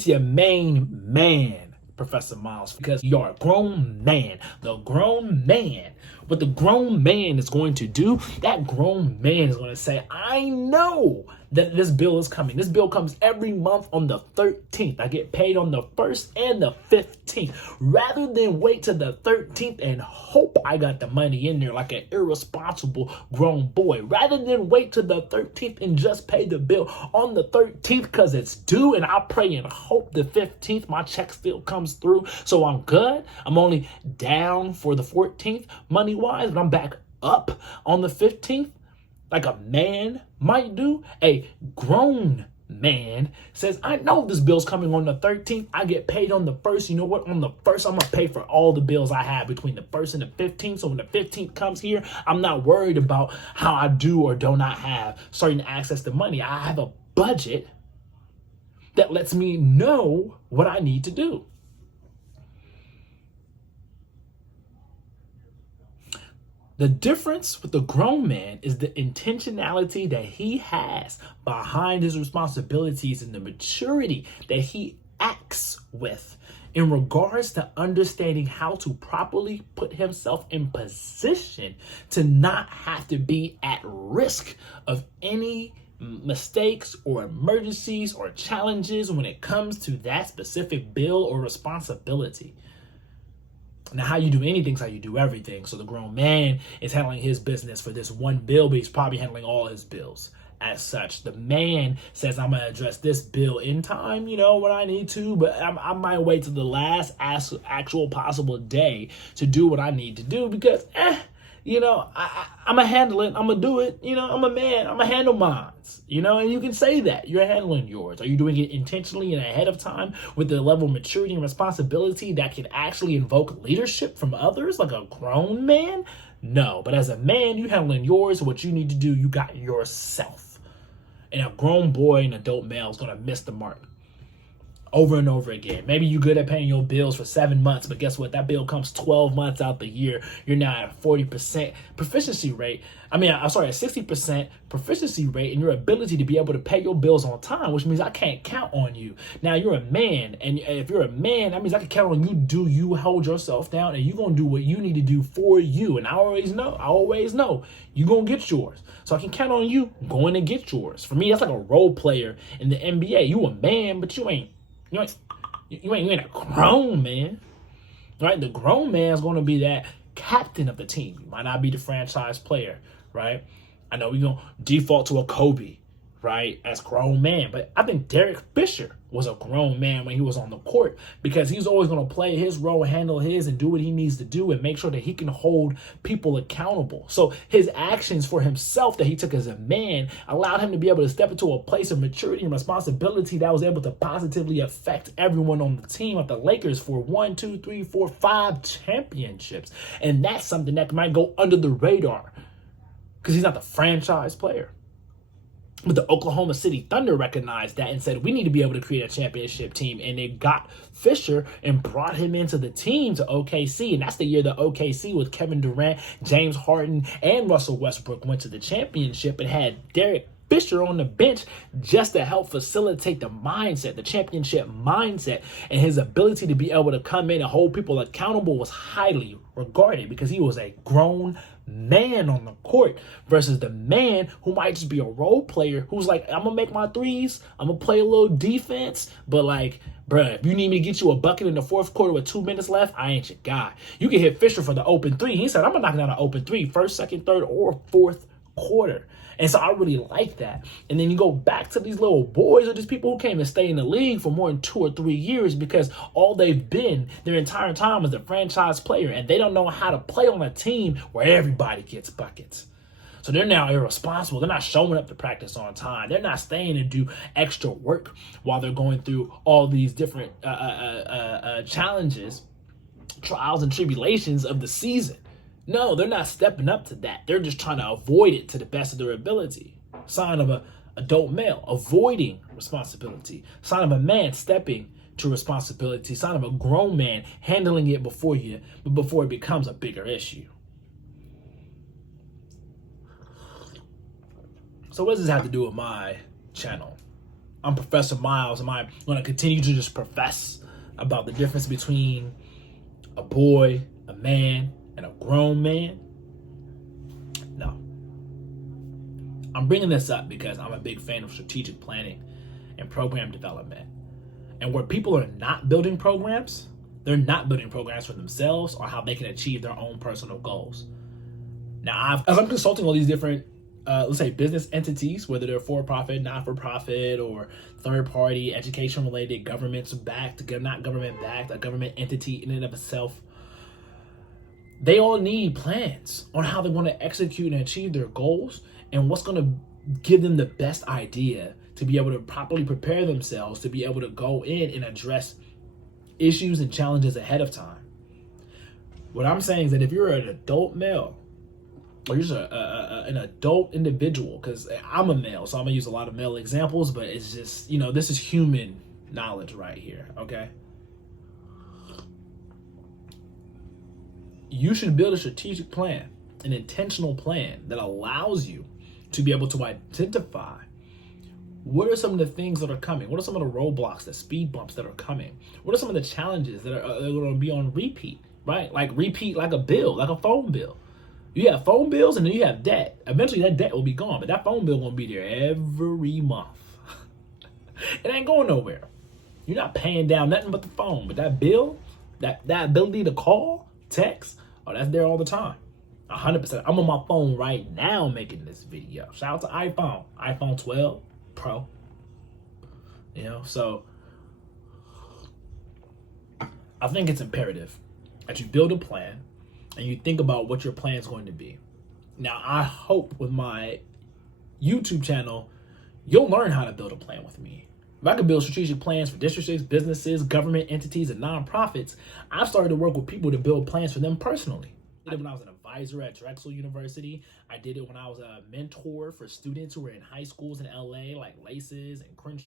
It's your main man, Professor Miles, because you're a grown man. The grown man, what the grown man is going to do, that grown man is going to say, I know that this bill is coming. This bill comes every month on the 13th. I get paid on the 1st and the 15th. Rather than wait till the 13th and hope I got the money in there like an irresponsible grown boy, rather than wait till the 13th and just pay the bill on the 13th because it's due, and I pray and hope the 15th my check still comes through so I'm good. I'm only down for the 14th money-wise, but I'm back up on the 15th. Like a man might do, a grown man says, I know this bill's coming on the 13th. I get paid on the 1st. You know what? On the 1st, I'm going to pay for all the bills I have between the 1st and the 15th. So when the 15th comes here, I'm not worried about how I do or do not have certain access to money. I have a budget that lets me know what I need to do. The difference with the grown man is the intentionality that he has behind his responsibilities and the maturity that he acts with in regards to understanding how to properly put himself in position to not have to be at risk of any mistakes or emergencies or challenges when it comes to that specific bill or responsibility. Now, how you do anything is how you do everything. So the grown man is handling his business for this one bill, but he's probably handling all his bills. As such, the man says, I'm going to address this bill in time, when I need to, but I might wait till the last actual possible day to do what I need to do because, I'm going to handle it. I'm going to do it. I'm a man. I'm going to handle mine. And you can say that. You're handling yours. Are you doing it intentionally and ahead of time with the level of maturity and responsibility that can actually invoke leadership from others like a grown man? No. But as a man, you handling yours. What you need to do, you got yourself. And a grown boy and adult male is going to miss the mark over and over again. Maybe you're good at paying your bills for 7 months, but guess what? That bill comes 12 months out the year. You're now at a 40% proficiency rate. A 60% proficiency rate in your ability to be able to pay your bills on time, which means I can't count on you. Now you're a man, and if you're a man, that means I can count on you. You hold yourself down, and you're going to do what you need to do for you. And I always know you're going to get yours. So I can count on you going to get yours. For me, that's like a role player in the NBA. You a man, but you ain't a grown man, right? The grown man is going to be that captain of the team. You might not be the franchise player, right? I know we're going to default to a Kobe, right, as grown man. But I think Derek Fisher was a grown man when he was on the court because he's always going to play his role, handle his, and do what he needs to do and make sure that he can hold people accountable. So his actions for himself that he took as a man allowed him to be able to step into a place of maturity and responsibility that was able to positively affect everyone on the team at the Lakers for 1, 2, 3, 4, 5 championships. And that's something that might go under the radar because he's not the franchise player. But the Oklahoma City Thunder recognized that and said, we need to be able to create a championship team. And they got Fisher and brought him into the team to OKC. And that's the year that OKC with Kevin Durant, James Harden, and Russell Westbrook went to the championship and had Derek Fisher on the bench just to help facilitate the mindset, the championship mindset, and his ability to be able to come in and hold people accountable was highly regarded because he was a grown man on the court versus the man who might just be a role player who's like, I'm gonna make my threes, I'm gonna play a little defense, but like, bruh, if you need me to get you a bucket in the fourth quarter with 2 minutes left, I ain't your guy. You can hit Fisher for the open three. He said, I'm gonna knock down an open three, first, second, third, or fourth quarter. And so I really like that. And then you go back to these little boys or these people who came and stay in the league for more than 2 or 3 years because all they've been their entire time is a franchise player, and they don't know how to play on a team where everybody gets buckets. So they're now irresponsible. They're not showing up to practice on time. They're not staying to do extra work while they're going through all these different challenges, trials, and tribulations of the season. No, they're not stepping up to that. They're just trying to avoid it to the best of their ability. Sign of an adult male, avoiding responsibility. Sign of a man stepping to responsibility. Sign of a grown man handling it before it becomes a bigger issue. So what does this have to do with my channel? I'm Professor Miles. Am I going to continue to just profess about the difference between a boy, a man, and a grown man? No. I'm bringing this up because I'm a big fan of strategic planning and program development. And where people are not building programs, they're not building programs for themselves or how they can achieve their own personal goals. Now, as I'm consulting all these different, let's say, business entities, whether they're for-profit, not-for-profit, or third-party, education-related, government-backed, not government-backed, a government entity in and of itself, they all need plans on how they want to execute and achieve their goals and what's going to give them the best idea to be able to properly prepare themselves to be able to go in and address issues and challenges ahead of time. What I'm saying is that if you're an adult male, or you're just an adult individual, because I'm a male, so I'm going to use a lot of male examples, but it's just, this is human knowledge right here, okay? You should build a strategic plan, an intentional plan that allows you to be able to identify what are some of the things that are coming? What are some of the roadblocks, the speed bumps that are coming? What are some of the challenges that are going to be on repeat, right? Like repeat like a bill, like a phone bill. You have phone bills and then you have debt. Eventually that debt will be gone, but that phone bill won't be there every month. It ain't going nowhere. You're not paying down nothing but the phone, but that bill, that ability to call, text, that's there all the time. 100%. I'm on my phone right now making this video. Shout out to iPhone 12 Pro. So I think it's imperative that you build a plan and you think about what your plan is going to be. Now, I hope with my YouTube channel, you'll learn how to build a plan with me. If I could build strategic plans for districts, businesses, government entities, and nonprofits, I've started to work with people to build plans for them personally. I did it when I was an advisor at Drexel University. I did it when I was a mentor for students who were in high schools in LA, like Laces and Crenshaw.